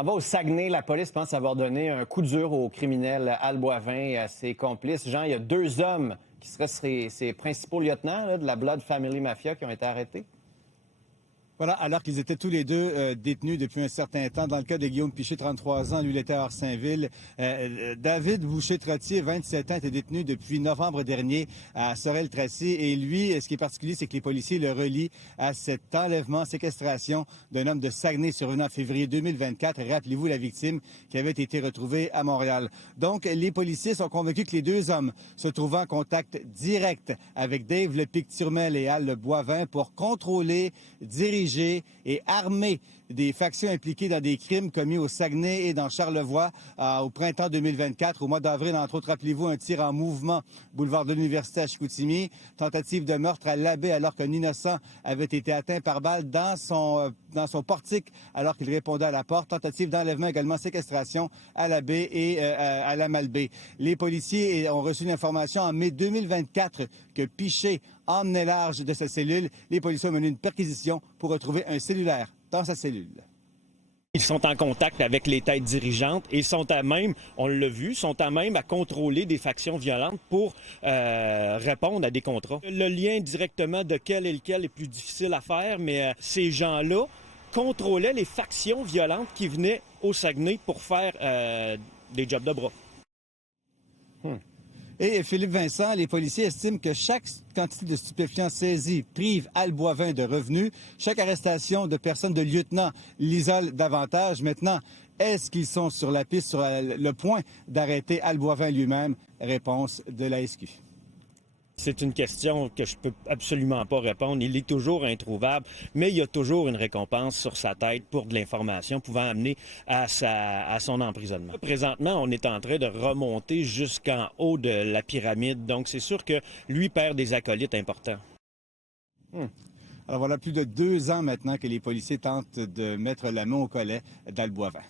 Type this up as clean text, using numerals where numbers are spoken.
On va au Saguenay. La police pense avoir donné un coup dur au criminel Al Boivin et à ses complices. Jean, il y a 2 hommes qui seraient ses principaux lieutenants là, de la Blood Family Mafia qui ont été arrêtés. Voilà, alors qu'ils étaient tous les deux détenus depuis un certain temps. Dans le cas de Guillaume Piché, 33 ans, lui, il était à Orsainville. David Boucher-Trottier, 27 ans, était détenu depuis novembre dernier à Sorel-Tracy. Et lui, ce qui est particulier, c'est que les policiers le relient à cet enlèvement, séquestration d'un homme de Saguenay survenu en février 2024. Rappelez-vous la victime qui avait été retrouvée à Montréal. Donc, les policiers sont convaincus que les 2 hommes se trouvent en contact direct avec Dave Lepic-Turmel et Al Boivin pour contrôler, diriger et armer des factions impliquées dans des crimes commis au Saguenay et dans Charlevoix au printemps 2024. Au mois d'avril, entre autres, rappelez-vous, un tir en mouvement, boulevard de l'Université à Chicoutimi, tentative de meurtre à l'abbé alors qu'un innocent avait été atteint par balle dans son portique alors qu'il répondait à la porte, tentative d'enlèvement également, séquestration à l'abbé et à la Malbaie. Les policiers ont reçu l'information en mai 2024 que Piché emmenait large de sa cellule. Les policiers ont mené une perquisition pour retrouver un cellulaire dans sa cellule. Ils sont en contact avec les têtes dirigeantes et sont à même, on l'a vu, sont à même à contrôler des factions violentes pour répondre à des contrats. Le lien directement de quel est lequel est plus difficile à faire, mais ces gens-là contrôlaient les factions violentes qui venaient au Saguenay pour faire des jobs de bras. Et Philippe Vincent, les policiers estiment que chaque quantité de stupéfiants saisie prive Al Boivin de revenus. Chaque arrestation de personnes de lieutenant l'isole davantage. Maintenant, est-ce qu'ils sont sur la piste, sur le point d'arrêter Al Boivin lui-même? Réponse de la SQ. C'est une question que je peux absolument pas répondre. Il est toujours introuvable, mais il y a toujours une récompense sur sa tête pour de l'information pouvant amener à son emprisonnement. Présentement, on est en train de remonter jusqu'en haut de la pyramide, donc c'est sûr que lui perd des acolytes importants. Alors voilà, plus de 2 ans maintenant que les policiers tentent de mettre la main au collet d'Al Boivin.